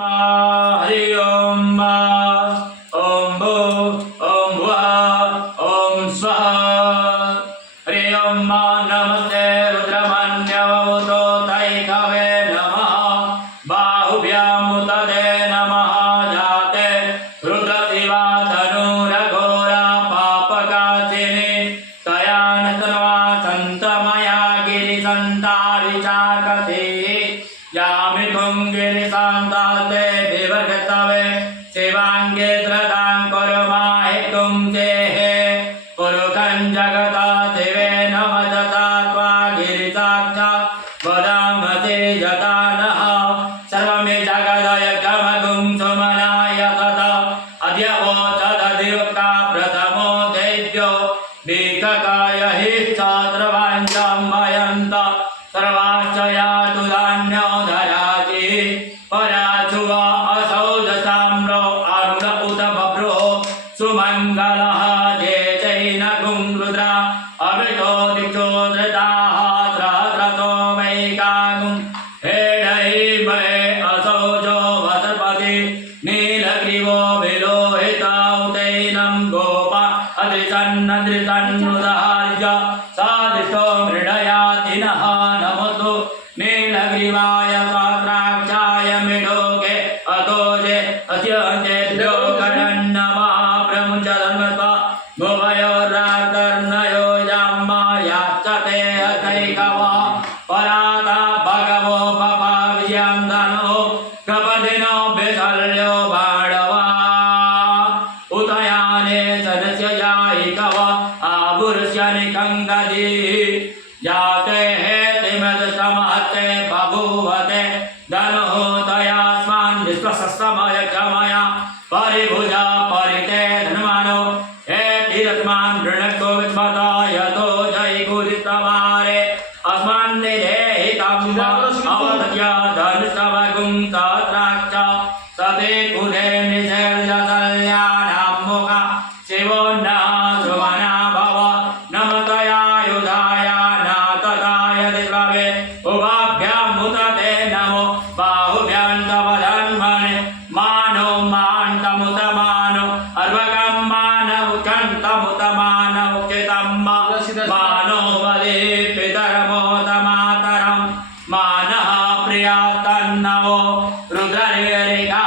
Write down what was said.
हरि ओम ओम भू ओम भुवः ओम स्वः हरि ओम नमस्ते रुद्रमन्यवतो तैकवे नमः बाहुभ्याम् उतते नमः जाते रुद्रशिवा तनूरघोरा पापकाचिनी तयानतनवा सन्तमया गिरिसन्तारिचाकसी यामि तुंगिरिसान्तास्ते विवर्गतवे शिवाङ्गे श्रद्धां कुर्माहि तुं चेहे पुरुषं जगता शिवे नमजता त्वा गिरिसाक्षा वदामसि यथा नः सर्वमे जगदयज्ञमगुं सुमनाय तथा अद्य वोचदधिरुक्ता प्रथमो दैत्यो वीककाय हि चाद्रवाञ्चं वयन्त सर्वाश्च यातु धान्यो ददाति पराचुवा असौ दशाम्रो अरुण उत बभ्रो सुमङ्गलः जे चैनगुं रुद्रा अमृतो दिक्षो धृताः सहस्रतो वैकागुं हेडैमहे असौ जो वसपति नीलग्रीवो विलोहितौतैनं गोपा अदृशन्नदृशन्नुदहार्य सादृशो मृडयाति नः नमोऽस्तु नीलग्रीवाय सहस्राक्षाय मृडोगे अतोजे अस्येभ्यो गणन्नमः प्रमुञ्चधन्वत्वा भुवयोराकर्णयो याम्मायाश्चते हतैकवः पराता भगवो पपाव्यं धनो कपदिनो विशल्यो बाणवा उतयाने सदस्य जायिकव आभुर्ष्य निकङ्गदी जाते हेतिमदस्तमहते बभूवते धनुः तयास्मान् विश्वसस्तमय क्षमया परिभुजा परिते धनमानो हेतिरस्मान् वृणक्तो विस्मता यतो जयिगुरितवारे अस्मान् निधेहितं अवदत्य धनुस्तवगुं सहस्राक्ष सते कुले निषेव्यसल्यानां मुखा शिवो न सुमना भव नमतयायुधाय नातताय दिश्रवे उभाभ्याम् उतते नमो बाहुभ्यां तव धन्मने मानो मान्तमुत मानो अर्वकं मानव कन्तमुत मानव चितं मानो वदे पितरमोद मातरं मानः प्रियास्तन्नवो रुद्ररेरिका